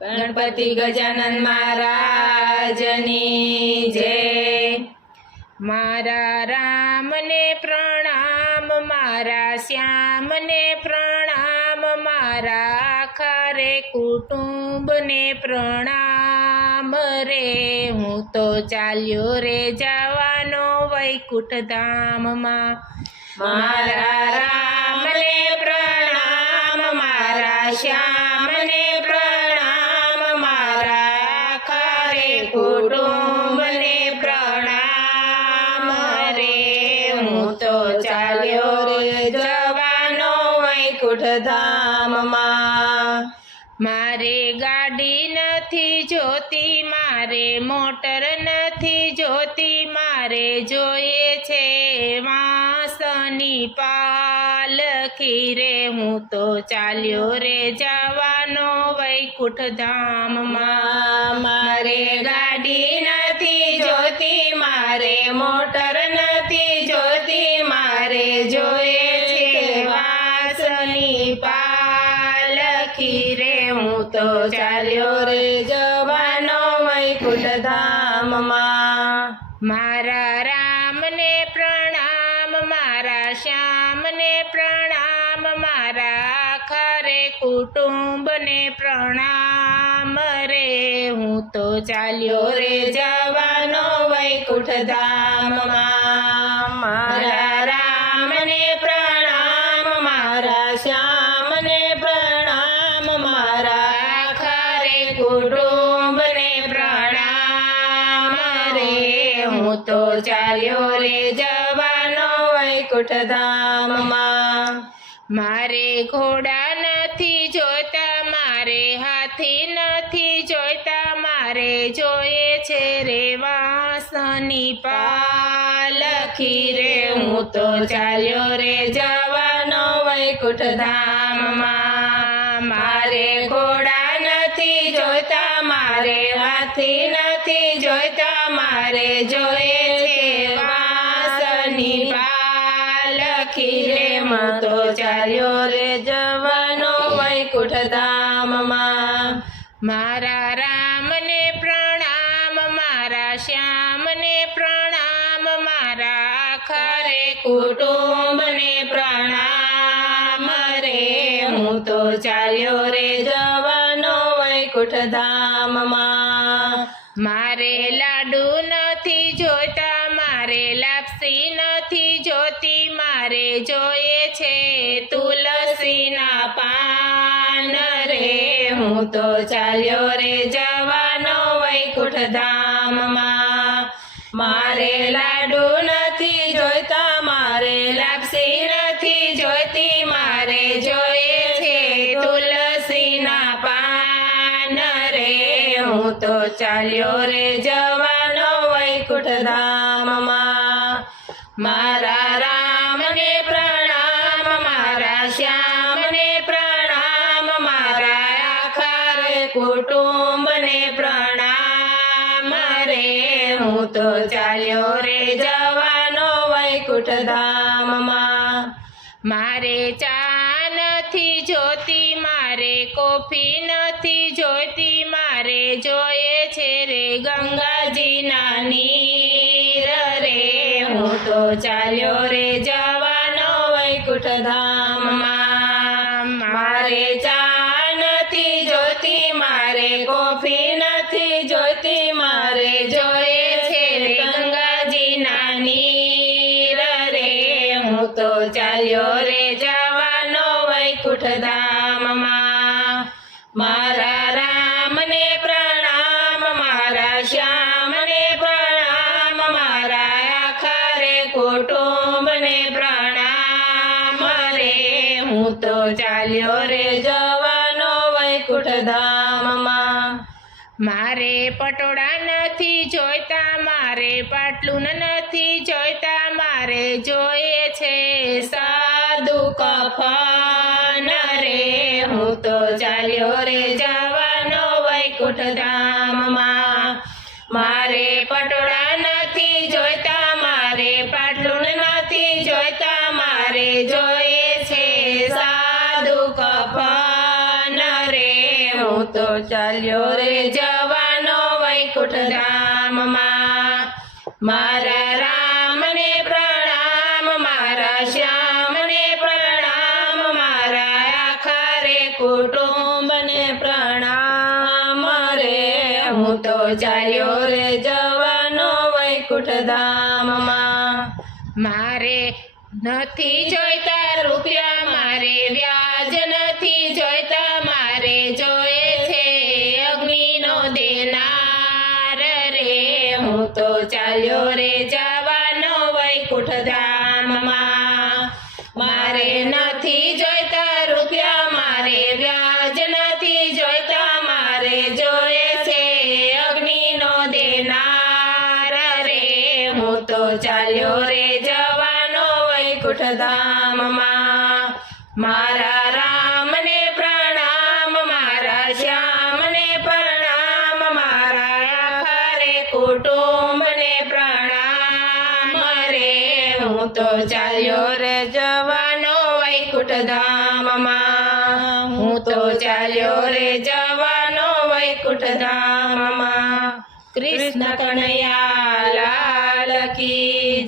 ગણપતિ ગજાનન મહારાજની જય. મારા રામને પ્રણામ, મારા શ્યામને પ્રણામ, મારા ખરે કુટુંબને પ્રણામ રે. હું તો ચાલ્યો રે જવાનો વૈકુંઠ ધામમાં. મારા રામને પ્રણામ, મારા શ્યામને ધામમાં. મારે ગાડી નથી જોતી, મારે મોટર નથી જોતી, મારે જોઈએ છે વાંસની પાલખી રે હું તો ચાલ્યો રે જવાનો વૈકુંઠ ધામમાં. મારે ગાડી નથી જોતી, મારે મોટર નથી જોતી, મારે જોઈએ પાલખી રે, હું તો ચાલ્યો રે જવાનો વૈકુંઠ ધામમાં. મારા રામને પ્રણામ, મારા શ્યામને પ્રણામ, મારા ખરે કુટુંબને પ્રણામ રે. હું તો ચાલ્યો રે જવાનો વૈકુંઠ ધામમાં. હું તો ચાલ્યો રે જવાનો વૈકુંઠ ધામમાં મારે ઘોડા નથી જોતા મારે હાથી નથી જોઈતા, મારે જોઈએ છે રે વાસની પાલખી રે હું તો ચાલ્યો રે જવાનો વૈકુંઠ ધામમાં મારે ઘોડા નથી જોતા, મારે હાથી નથી જોઈતા મારે જોઈએ છે વાસની પાલખી રે હું તો ચાલ્યો રે જવાનો વૈકુંઠ ધામમાં મારા રામને પ્રણામ, મારા શ્યામને પ્રણામ, મારા ખરે કુટુંબને પ્રણામ. હું તો ચાલ્યો રે જવાનો વૈકુંઠ ધામમાં. મારે લાડુ નથી જોતા મારે લાપસી નથી જોતી મારે જોઈએ છે તુલસીના પાન રે. હું તો ચાલ્યો રે જવાનો વૈકુંઠ ધામમાં. મારે લાડુ નથી જોઈતા મારે લાપસી ચાલ્યો રે જવાનો વૈકુંઠ ધામમાં મારા રામને પ્રણામ, મારા શ્યામને પ્રણામ, મારા આખા કુટુંબને પ્રણામ. રે હું તો ચાલ્યો રે જવાનો વૈકુંઠ ધામમાં મારે ચા નથી જોતી, મારે કોફી નથી જોતી મારે જોઈએ રે ગંગાજીના નીર રે હું તો ચાલ્યો રે જવાનો વૈકુંઠ ધામમાં મારે ચા નથી જોતી મારે કોફી નથી જોતી મારે જોઈએ છે રે ગંગાજીના નીર રે હું તો ચાલ્યો રે જવાનો વૈકુંઠ ધામમાં મારા ચાલ્યો રે જવાનો વૈકુંઠ ધામમાં મારે પટોળા નથી જોઈતા, મારે પાટલું નથી જોઈતા, મારે જોઈએ છે સાધુ કફન રે. હું તો ચાલ્યો રે જવાનો વૈકુંઠ ધામમાં મારે પટોળા નથી જોઈતા, મારે પાટલું નથી જોઈતા, મારે જોઈએ છે હું તો ચાલ્યો રે જવાનો વૈકુંઠ ધામમાં. મારા રામને પ્રણામ, મારા શ્યામને પ્રણામ, મારા આખા રે કુટુંબને પ્રણામ. રે હું તો ચાલ્યો રે જવાનો વૈકુંઠ ધામમાં. મારે નથી જોઈતા રૂપિયા, મારે વ્યાજ નથી જોઈતા, મારે જોઈએ તો ચાલ્યો રે જવાનો વૈકુંઠ ધામમાં મારે નથી જોઈતા રૂપિયા, મારે વ્યાજ નથી જોઈતા, મારે જોયે છે અગ્નિનો દેનાર. રે હું તો ચાલ્યો રે જવાનો વૈકુંઠ ધામમાં મારા રામને પ્રણામ, મારા શ્યામને રે કુટુંબને પ્રણામ રે હું તો ચાલ્યો રે જવાનો વૈકુટ ધામમાં. હું તો ચાલ્યો રે જવાનો વૈકુટ ધામમાં. કૃષ્ણ કનૈયા લાલ કી